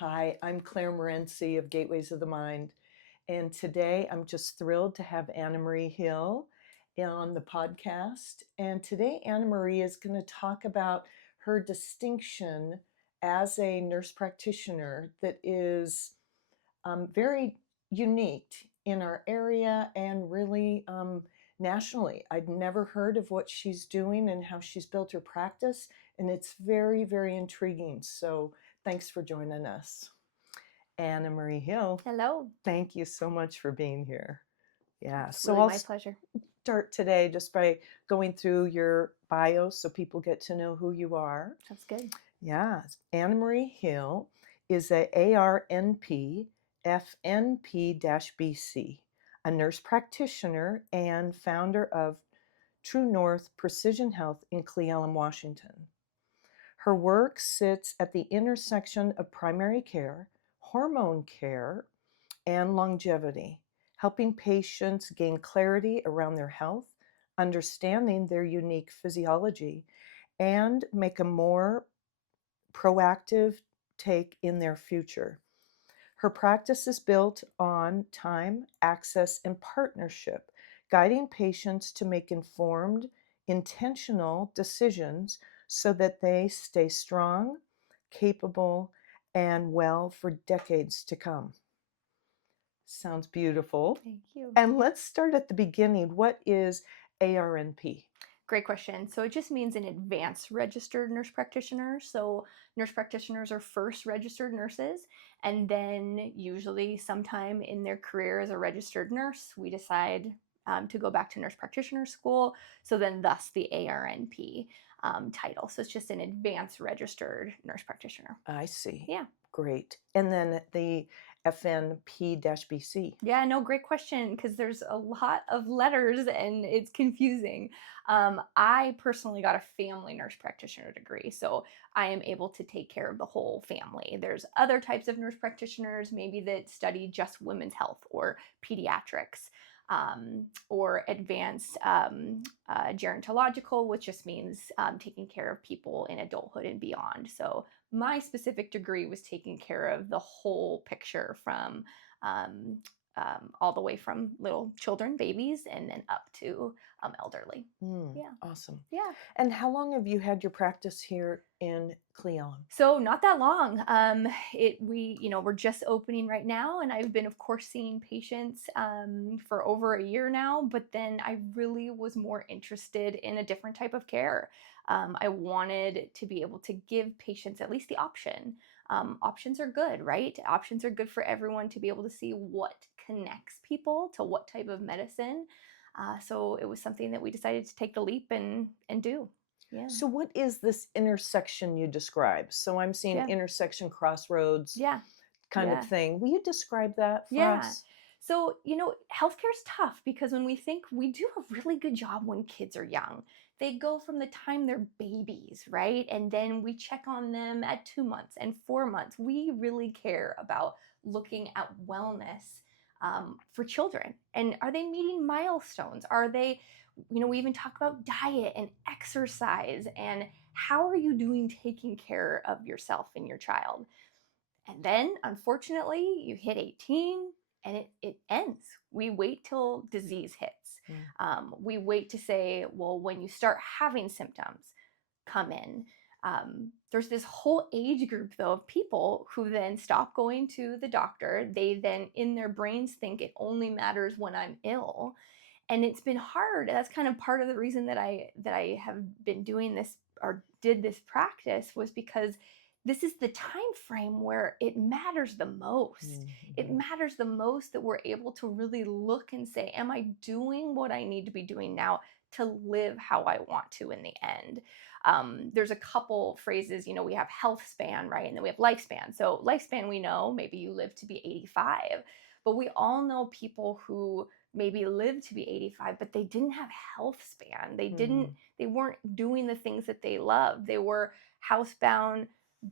Hi, I'm Claire Morency of Gateways of the Mind, and today I'm just thrilled to have Annemarie Hill on the podcast. And today Annemarie is going to talk about her distinction as a nurse practitioner that is very unique in our area and really nationally. I'd never heard of what she's doing and how she's built her practice, and it's very, very intriguing. So thanks for joining us. Annemarie Hill. Hello. Thank you so much for being here. Yeah, Absolutely, so I'll my pleasure. start today just by going through your bio so people get to know who you are. That's good. Yeah, Annemarie Hill is a ARNP, FNP-BC, a nurse practitioner and founder of True North Precision Health in Cle Elum, Washington. Her work sits at the intersection of primary care, hormone care, and longevity, helping patients gain clarity around their health, understanding their unique physiology, and make a more proactive take in their future. Her practice is built on time, access, and partnership, guiding patients to make informed, intentional decisions so that they stay strong, capable, and well for decades to come. Sounds beautiful. Thank you. And let's start at the beginning. What is ARNP? Great question. So it just means an advanced registered nurse practitioner. So nurse practitioners are first registered nurses, and then usually sometime in their career as a registered nurse, we decide to go back to nurse practitioner school. So then thus the ARNP title. So it's just an advanced registered nurse practitioner. I see. Yeah. Great. And then the FNP-BC. Yeah, no, great question, because there's a lot of letters and it's confusing. I personally got a family nurse practitioner degree, so I am able to take care of the whole family. There's other types of nurse practitioners, maybe that study just women's health or pediatrics, or advanced gerontological, which just means taking care of people in adulthood and beyond. So my specific degree was taking care of the whole picture from all the way from little children, babies, and then up to elderly. Yeah. Awesome. Yeah. And how long have you had your practice here in Cle Elum? So not that long. We're just opening right now, and I've been, of course, seeing patients for over a year now. But then I really was more interested in a different type of care. I wanted to be able to give patients at least the option. Options are good, right? Options are good for everyone to be able to see what connects people to what type of medicine. So it was something that we decided to take the leap and do. Yeah. So what is this intersection you describe? So I'm seeing intersection, crossroads kind of thing. Will you describe that for us? So, healthcare is tough because when we think we do a really good job when kids are young, they go from the time they're babies, right? And then we check on them at 2 months and 4 months. We really care about looking at wellness for children. And are they meeting milestones? Are they, we even talk about diet and exercise and how are you doing taking care of yourself and your child? And then, unfortunately, you hit 18 and it ends. We wait till disease hits. We wait to say, well, when you start having symptoms, come in. There's this whole age group, though, of people who then stop going to the doctor. They then, in their brains, think it only matters when I'm ill. And it's been hard. That's kind of part of the reason that I have been doing this or did this practice, was because this is the time frame where it matters the most. It matters the most that we're able to really look and say, am I doing what I need to be doing now to live how I want to in the end? There's a couple phrases, we have health span, right? And then we have lifespan. So lifespan, we know maybe you live to be 85, but we all know people who maybe lived to be 85, but they didn't have health span. They weren't doing the things that they loved. They were housebound,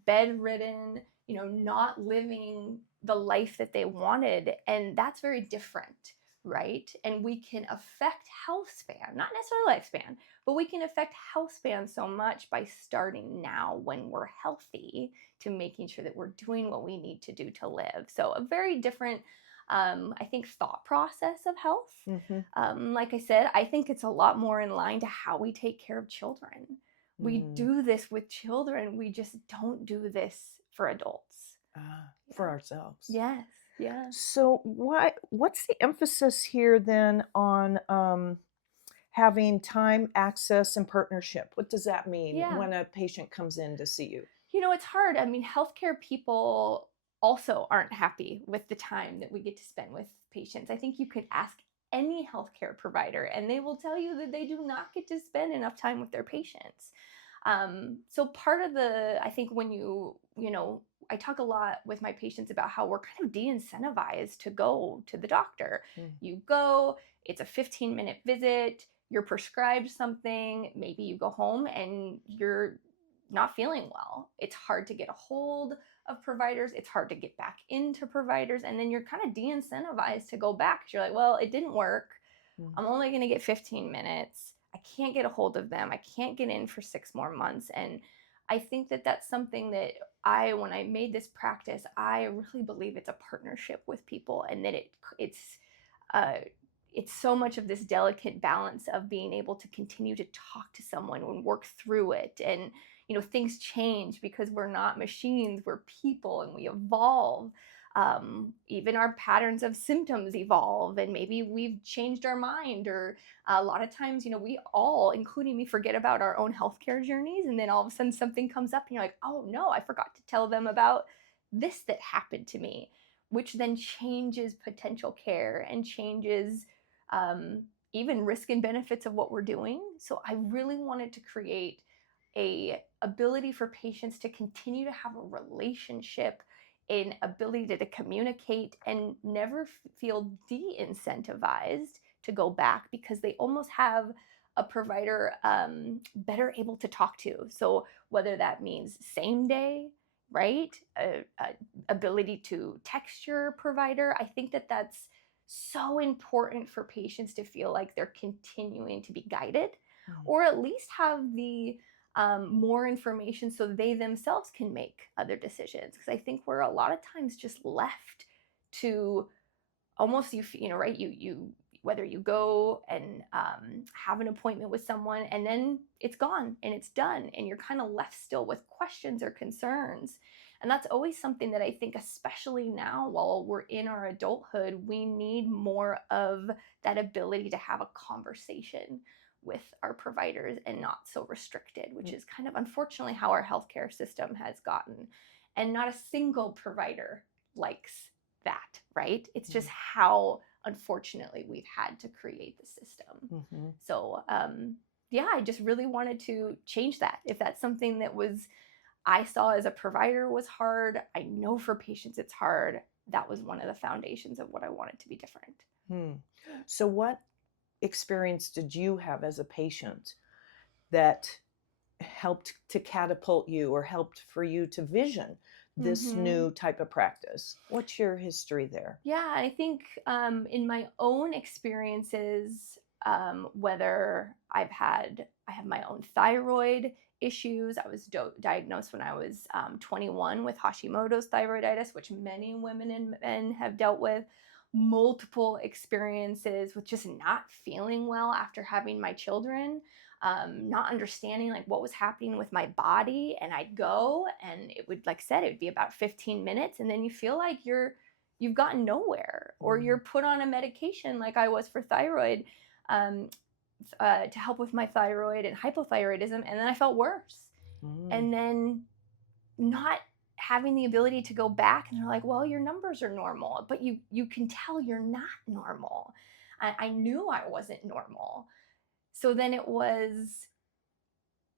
bedridden, not living the life that they wanted. And that's very different right? And we can affect health span, not necessarily lifespan, but we can affect health span so much by starting now when we're healthy to making sure that we're doing what we need to do to live. So a very different, I think, thought process of health. Mm-hmm. Like I said, I think it's a lot more in line to how we take care of children. We Mm. do this with children. We just don't do this for adults. For ourselves. Yes. Yeah. So what's the emphasis here then on having time, access, and partnership? What does that mean Yeah. when a patient comes in to see you? It's hard. I mean, healthcare people also aren't happy with the time that we get to spend with patients. I think you could ask any healthcare provider, and they will tell you that they do not get to spend enough time with their patients. So part of I think when I talk a lot with my patients about how we're kind of de-incentivized to go to the doctor. Mm. You go, it's a 15-minute visit, you're prescribed something, maybe you go home and you're not feeling well. It's hard to get a hold of providers. It's hard to get back into providers. And then you're kind of de-incentivized to go back. You're like, well, it didn't work. Mm. I'm only going to get 15 minutes. I can't get a hold of them. I can't get in for 6 more months. And I think that that's something that when I made this practice, I really believe it's a partnership with people, and that uh, it's so much of this delicate balance of being able to continue to talk to someone and work through it. And things change because we're not machines, we're people, and we evolve. Even our patterns of symptoms evolve, and maybe we've changed our mind, or a lot of times, we all, including me, forget about our own healthcare journeys, and then all of a sudden something comes up and you're like, oh no, I forgot to tell them about this that happened to me, which then changes potential care and changes even risk and benefits of what we're doing. So I really wanted to create a ability for patients to continue to have a relationship, an ability to communicate, and never feel de-incentivized to go back, because they almost have a provider better able to talk to. So whether that means same day, right, ability to text your provider, I think that that's so important for patients to feel like they're continuing to be guided, Mm. or at least have the more information so they themselves can make other decisions. Because I think we're a lot of times just left to almost, right, you whether you go and have an appointment with someone and then it's gone and it's done, and you're kind of left still with questions or concerns. And that's always something that I think, especially now while we're in our adulthood, we need more of that ability to have a conversation with our providers and not so restricted, which is kind of unfortunately how our healthcare system has gotten. And not a single provider likes that, right? It's just how, unfortunately, we've had to create the system. Mm-hmm. So, yeah, I just really wanted to change that. If that's something that I saw as a provider was hard, I know for patients it's hard. That was one of the foundations of what I wanted to be different. So what experience did you have as a patient that helped to catapult you or helped for you to vision this new type of practice? What's your history there? Yeah, I think in my own experiences, whether I have my own thyroid issues. I was diagnosed when I was 21 with Hashimoto's thyroiditis, which many women and men have dealt with. Multiple experiences with just not feeling well after having my children, not understanding like what was happening with my body. And I'd go and it would, like I said, it would be about 15 minutes. And then you feel like you've gotten nowhere, or you're put on a medication like I was for thyroid, to help with my thyroid and hypothyroidism. And then I felt worse. And then not having the ability to go back, and they're like, well, your numbers are normal, but you can tell you're not normal. I knew I wasn't normal. So then it was,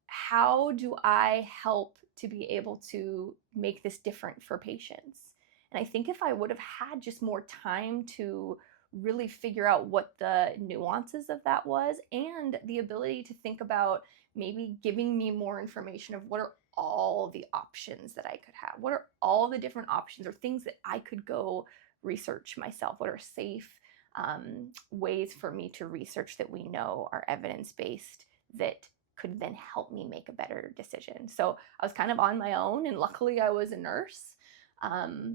how do I help to be able to make this different for patients? And I think if I would have had just more time to really figure out what the nuances of that was, and the ability to think about maybe giving me more information of what are all the options that I could have, what are all the different options or things that I could go research myself, what are safe ways for me to research that we know are evidence-based that could then help me make a better decision. So I was kind of on my own, and luckily I was a nurse.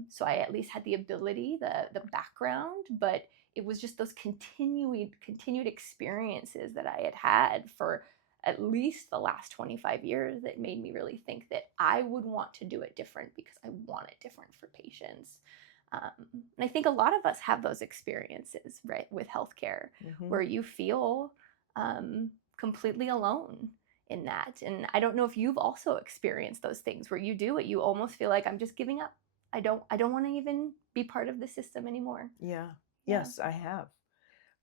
So I at least had the ability, the background, but it was just those continued experiences that I had for at least the last 25 years that made me really think that I would want to do it different because I want it different for patients. And I think a lot of us have those experiences, right, with healthcare, where you feel completely alone in that. And I don't know if you've also experienced those things where you do it, you almost feel like I'm just giving up. I don't want to even be part of the system anymore. Yeah. Yeah. Yes, I have.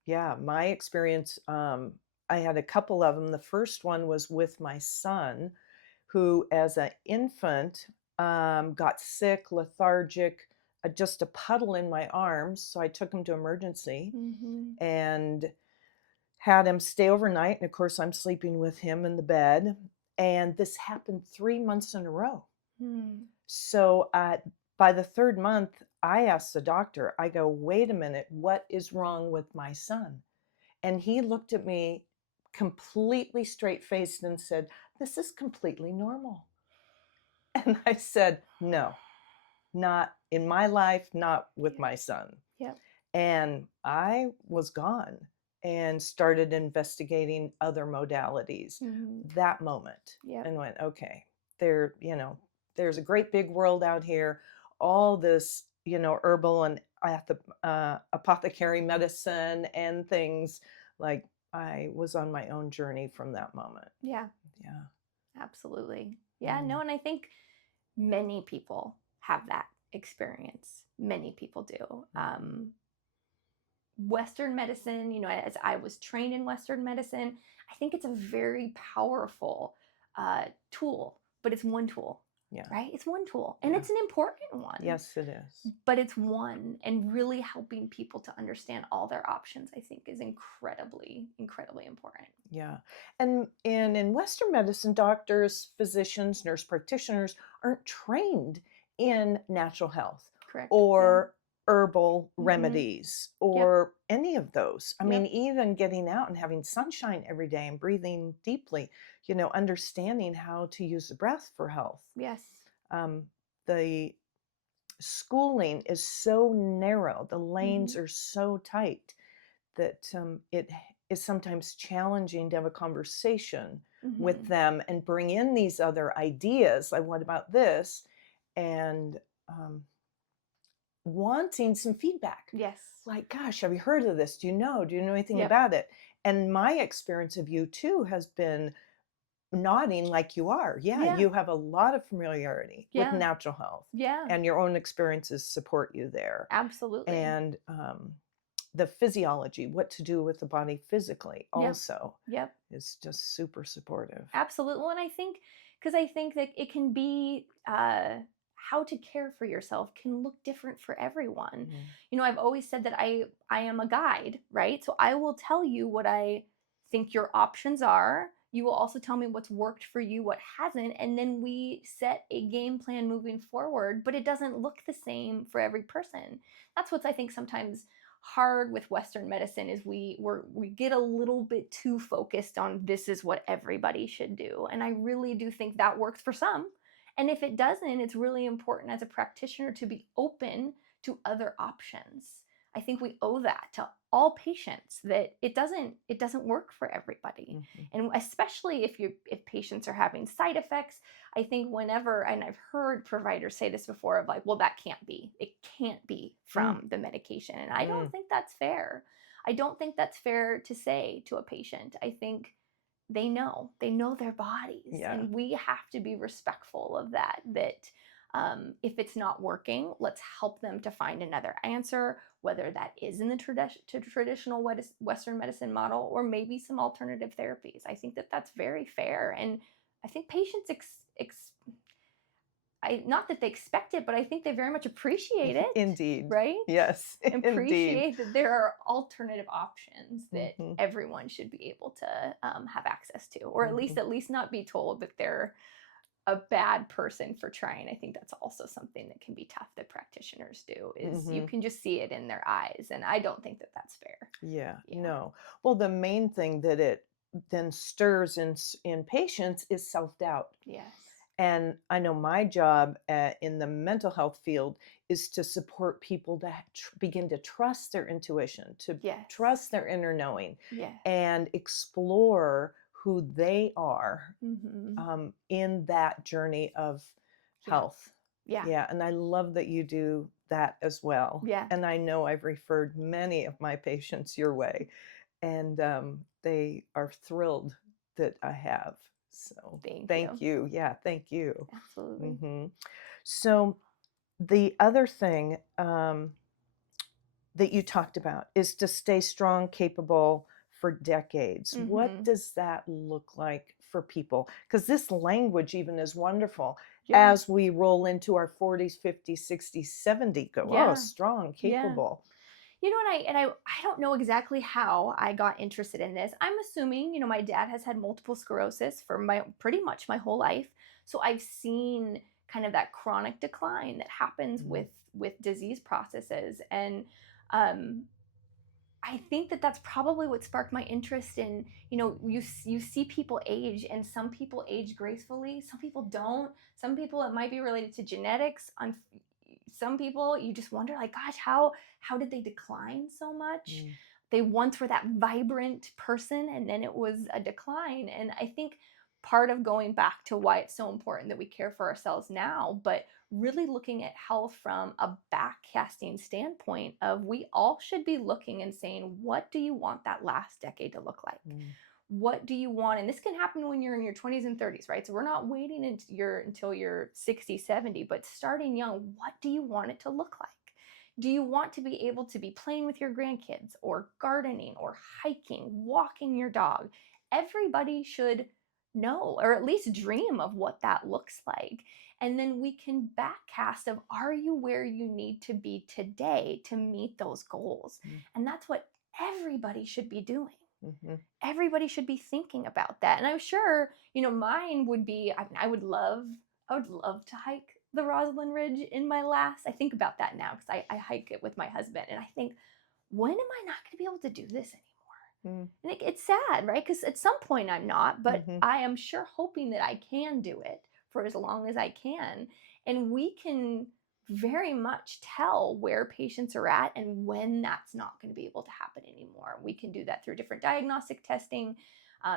Yeah, my experience, I had a couple of them. The first one was with my son, who, as an infant, got sick, lethargic, just a puddle in my arms. So I took him to emergency and had him stay overnight. And of course, I'm sleeping with him in the bed. And this happened 3 months in a row. So by the third month, I asked the doctor, I go, wait a minute, what is wrong with my son? And he looked at me completely straight-faced and said, this is completely normal. And I said, no, not in my life, not with my son. Yep. And I was gone and started investigating other modalities that moment. Yep. And went, okay, there's a great big world out here, all this, herbal and apothecary medicine and things. Like, I was on my own journey from that moment. Yeah. Yeah. Absolutely. Yeah, no, and I think many people have that experience. Many people do. Western medicine, as I was trained in Western medicine, I think it's a very powerful tool, but it's one tool. Yeah. Right? It's one tool, and Yeah. it's an important one. Yes, it is. But it's one, and really helping people to understand all their options, I think, is incredibly, incredibly important. Yeah. And in Western medicine, doctors, physicians, nurse practitioners aren't trained in natural health. Correct. Or herbal remedies or any of those. I Yep. mean, even getting out and having sunshine every day and breathing deeply, understanding how to use the breath for health. Yes. The schooling is so narrow, the lanes are so tight that it is sometimes challenging to have a conversation with them and bring in these other ideas. Like, what about this? And wanting some feedback. Yes. Like, gosh, have you heard of this? Do you know anything Yep. about it? And my experience of you too has been nodding like you are. Yeah. You have a lot of familiarity with natural health. Yeah. And your own experiences support you there. Absolutely. And the physiology, what to do with the body physically also is just super supportive. Absolutely. Well, and I think that it can be how to care for yourself can look different for everyone. I've always said that I am a guide, right? So I will tell you what I think your options are. You will also tell me what's worked for you, what hasn't, and then we set a game plan moving forward, but it doesn't look the same for every person. That's what's, I think, sometimes hard with Western medicine is we get a little bit too focused on this is what everybody should do. And I really do think that works for some. And if it doesn't, it's really important as a practitioner to be open to other options. I think we owe that to all patients, that it doesn't work for everybody. And especially if patients are having side effects, I think whenever, and I've heard providers say this before, of like, well, it can't be from the medication. And I don't think that's fair. I don't think that's fair to say to a patient. I think they know their bodies, and we have to be respectful of that if it's not working, let's help them to find another answer, whether that is in the traditional Western medicine model or maybe some alternative therapies. I think that that's very fair. And I think patients not that they expect it, but I think they very much appreciate it. Indeed. Right? Yes. Appreciate that there are alternative options that everyone should be able to have access to, or at least not be told that they're a bad person for trying. I think that's also something that can be tough that practitioners do, is you can just see it in their eyes. And I don't think that that's fair. Yeah, Yeah. no. Well, the main thing that it then stirs in patients is self-doubt. Yes. And I know my job in the mental health field is to support people to begin to trust their intuition, to Yes. trust their inner knowing, Yes. and explore who they are Mm-hmm. in that journey of Yeah. health. Yeah. Yeah, and I love that you do that as well. Yeah. And I know I've referred many of my patients your way, and they are thrilled that I have. So Thank thank you. you. Yeah, thank you. Absolutely. So the other thing that you talked about is to stay strong, capable for decades. What Mm-hmm. does that look like for people? Because this language even is wonderful. Yeah. As we roll into our 40s, 50s, 60s, 70s, go, oh, Yeah. strong, Yeah. capable. You know, I don't know exactly how I got interested in this. I'm assuming, my dad has had multiple sclerosis for pretty much my whole life. So I've seen kind of that chronic decline that happens Mm. with disease processes. And um I think that that's probably what sparked my interest in, you see people age, and some people age gracefully, some people don't. Some people it might be related to genetics. On some people you just wonder, like, gosh, how did they decline so much? Mm. They once were that vibrant person, and then it was a decline. And I think part of going back to why it's so important that we care for ourselves now, but really looking at health from a backcasting standpoint of, we all should be looking and saying, what do you want that last decade to look like? Mm. What do you want? And this can happen when you're in your 20s and 30s, right? So we're not waiting until you're 60, 70, but starting young. What do you want it to look like? Do you want to be able to be playing with your grandkids, or gardening, or hiking, walking your dog? Everybody should know, or at least dream of what that looks like. And then we can backcast of, are you where you need to be today to meet those goals? Mm. And that's what everybody should be doing. Mm-hmm. Everybody should be thinking about that. And I'm sure, mine would be, I would love to hike the Rosalind Ridge in my last. I think about that now because I hike it with my husband, and I think, when am I not going to be able to do this anymore? Mm. And it's sad, right? Because at some point I'm not, but Mm-hmm. I am sure hoping that I can do it for as long as I can. And we can very much tell where patients are at and when that's not going to be able to happen anymore. We can do that through different diagnostic testing,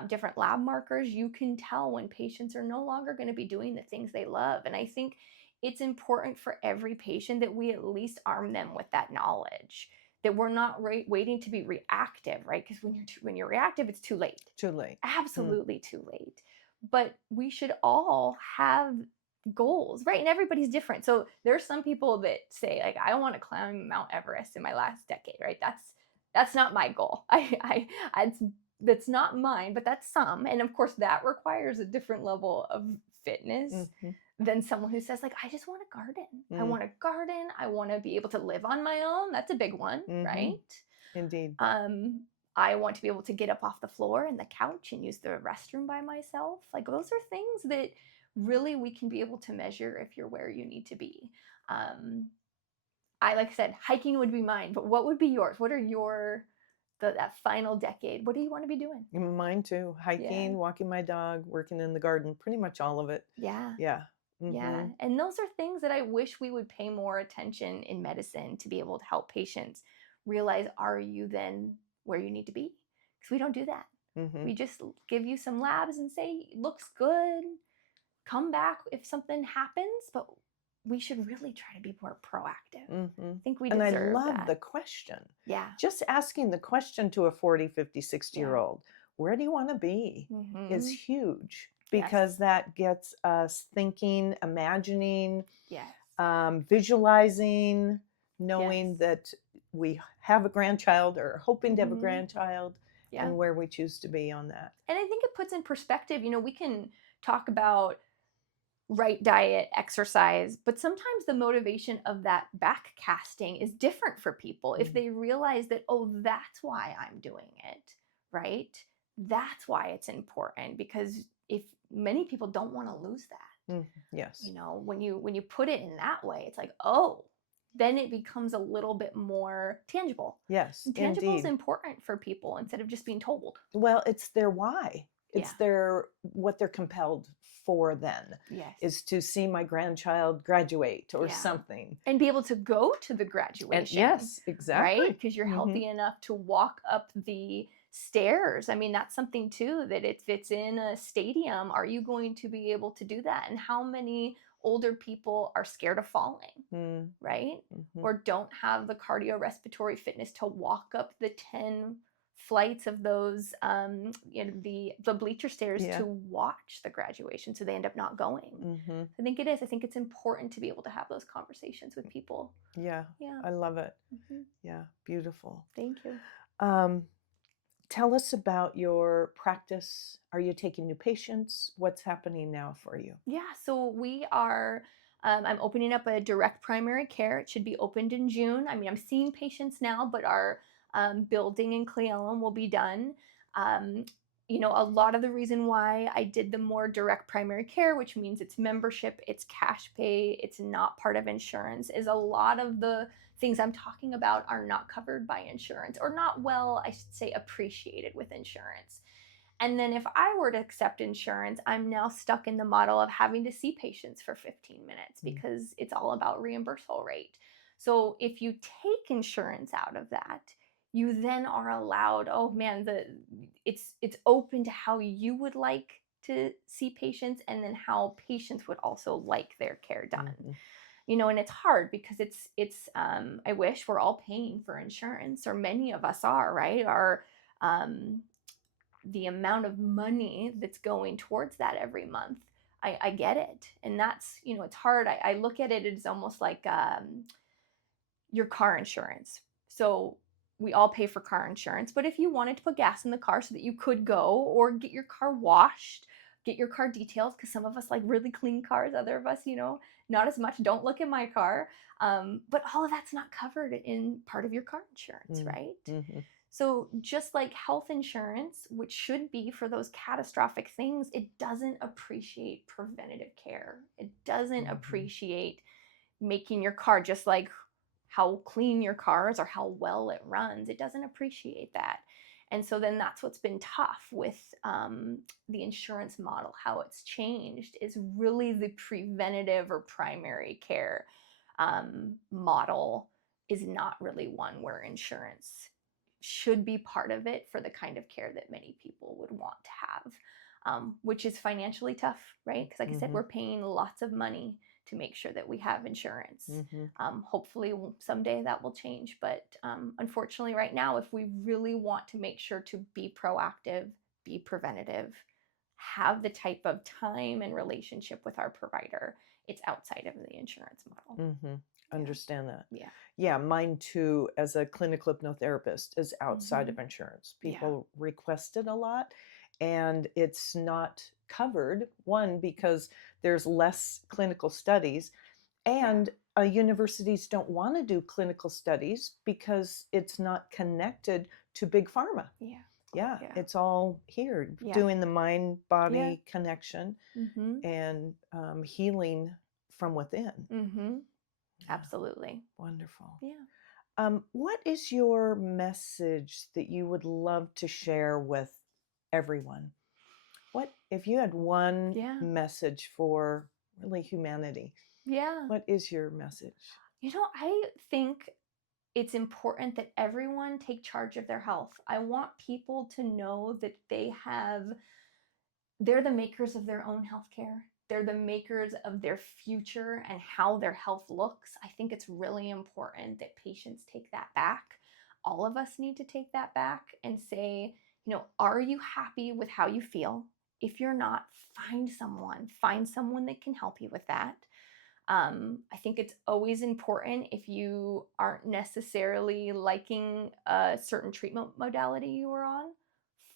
different lab markers. You can tell when patients are no longer going to be doing the things they love. And I think it's important for every patient that we at least arm them with that knowledge, that we're not waiting to be reactive, right? Because when you're reactive, it's too late. Too late. Absolutely too late. But we should all have goals, right? And everybody's different. So there's some people that say, like, I want to climb Mount Everest in my last decade, right? That's not my goal. That's not mine, but that's some. And of course, that requires a different level of fitness Mm-hmm. than someone who says, like, I just want to garden. I Mm. want to garden. I want to be able to live on my own. That's a big one, Mm-hmm. right? Indeed. I want to be able to get up off the floor and the couch and use the restroom by myself. Like, those are things that really we can be able to measure if you're where you need to be. Like I said, hiking would be mine, but what would be yours? What are that final decade? What do you want to be doing? Mine too. Hiking, walking my dog, working in the garden, pretty much all of it. Yeah. Yeah. Yeah. Mm-hmm. And those are things that I wish we would pay more attention in medicine to be able to help patients realize, are you then where you need to be? Because we don't do that. Mm-hmm. We just give you some labs and say, looks good, come back if something happens, but we should really try to be more proactive. Mm-hmm. I think we And I deserve love that. the question. Yeah. Just asking the question to a 40, 50, 60-year-old, where do you want to be, is huge, because that gets us thinking, imagining, visualizing, knowing that we have a grandchild or hoping to have a grandchild, and where we choose to be on that. And I think it puts in perspective, we can talk about right diet, exercise, but sometimes the motivation of that back casting is different for people. If they realize that, oh, that's why I'm doing it, right? That's why it's important, because if many people don't want to lose that. Yes. When you put it in that way, it's like, oh, then it becomes a little bit more tangible. Yes, And tangible is indeed. important for people instead of just being told. Well, it's their why. It's Yeah. their what they're compelled for then Yes. is to see my grandchild graduate or Yeah. something. And be able to go to the And graduation. yes, exactly. Right? Because you're healthy enough to walk up the stairs. I mean, that's something too, that if it's in a stadium, are you going to be able to do that? And how many older people are scared of falling, Mm, right? mhm. Or don't have the cardiorespiratory fitness to walk up the 10 flights of those the bleacher stairs Yeah. to watch the graduation, so they end up not going. Mhm. I think it is. I think it's important to be able to have those conversations with people. Yeah. Yeah. I love it. Mhm. Yeah, beautiful. Thank you. Tell us about your practice. Are you taking new patients? What's happening now for you? Yeah, so we are. I'm opening up a direct primary care. It should be opened in June. I mean, I'm seeing patients now, but our building in Cle Elum will be done. Um, a lot of the reason why I did the more direct primary care, which means it's membership, it's cash pay, it's not part of insurance, is a lot of the things I'm talking about are not covered by insurance, or not well, I should say, appreciated with insurance. And then if I were to accept insurance, I'm now stuck in the model of having to see patients for 15 minutes because it's all about reimbursable rate. So if you take insurance out of that, you then are allowed, oh man, it's open to how you would like to see patients, and then how patients would also like their care done. And it's hard because it's I wish we're all paying for insurance, or many of us are, right? The amount of money that's going towards that every month, I get it. And that's, it's hard. I look at it as almost like your car insurance. So we all pay for car insurance, but if you wanted to put gas in the car so that you could go or get your car washed, get your car detailed, because some of us like really clean cars, other of us, not as much. Don't look at my car. But all of that's not covered in part of your car insurance, right? Mm-hmm. So just like health insurance, which should be for those catastrophic things, it doesn't appreciate preventative care. It doesn't appreciate making your car, just like how clean your car is or how well it runs. It doesn't appreciate that. And so then that's what's been tough with the insurance model. How it's changed is really the preventative or primary care model is not really one where insurance should be part of it for the kind of care that many people would want to have, which is financially tough, right? Because like I said, we're paying lots of money to make sure that we have insurance. Hopefully someday that will change. But unfortunately right now, if we really want to make sure to be proactive, be preventative, have the type of time and relationship with our provider, it's outside of the insurance model. Understand that. Yeah. Yeah, mine too, as a clinical hypnotherapist, is outside of insurance. People request it a lot, and it's not covered. One, because there's less clinical studies, and universities don't want to do clinical studies because it's not connected to big pharma. Yeah, it's all here, doing the mind-body connection and healing from within. Absolutely. Wonderful. Yeah. What is your message that you would love to share with everyone? What if you had one message for really humanity? Yeah. What is your message? I think it's important that everyone take charge of their health. I want people to know that they're the makers of their own healthcare. They're the makers of their future and how their health looks. I think it's really important that patients take that back. All of us need to take that back and say, are you happy with how you feel? If you're not, find someone that can help you with that. I think it's always important, if you aren't necessarily liking a certain treatment modality you were on,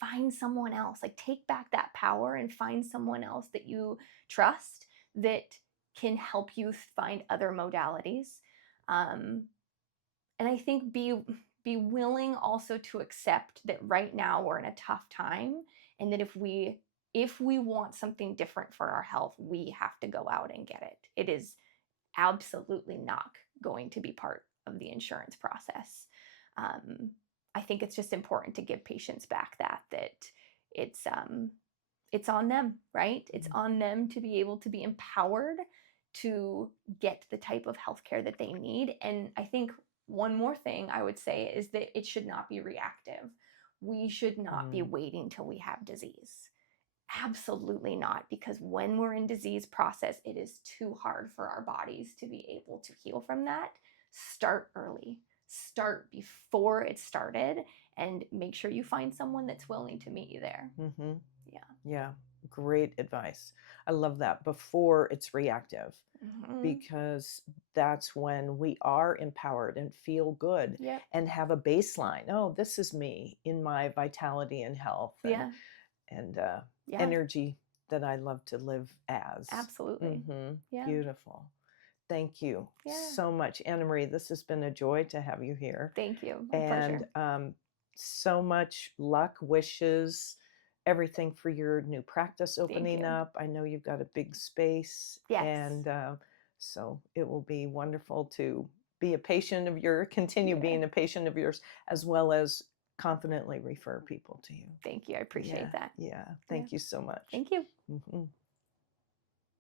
find someone else. Like, take back that power and find someone else that you trust that can help you find other modalities. And I think be willing also to accept that right now we're in a tough time, and that if we want something different for our health, we have to go out and get it. It is absolutely not going to be part of the insurance process. I think it's just important to give patients back that it's on them, right? It's on them to be able to be empowered to get the type of healthcare that they need. And I think one more thing I would say is that it should not be reactive. We should not be waiting till we have disease. Absolutely not, because when we're in disease process, it is too hard for our bodies to be able to heal from that. Start early. Start before it started, and make sure you find someone that's willing to meet you there. Mm-hmm. Yeah. Yeah. Great advice. I love that. Before it's reactive, because that's when we are empowered and feel good Yep. and have a baseline. Oh, this is me in my vitality and health and, energy that I love to live as. Absolutely. Yeah. Beautiful. Thank you so much, Annemarie. This has been a joy to have you here. Thank you. My pleasure. And so much luck, wishes, everything for your new practice opening up. I know you've got a big space. Yes. And so it will be wonderful to be a patient of yours, continue being a patient of yours, as well as confidently refer people to you. Thank you. I appreciate that. Yeah. Thank you so much. Thank you.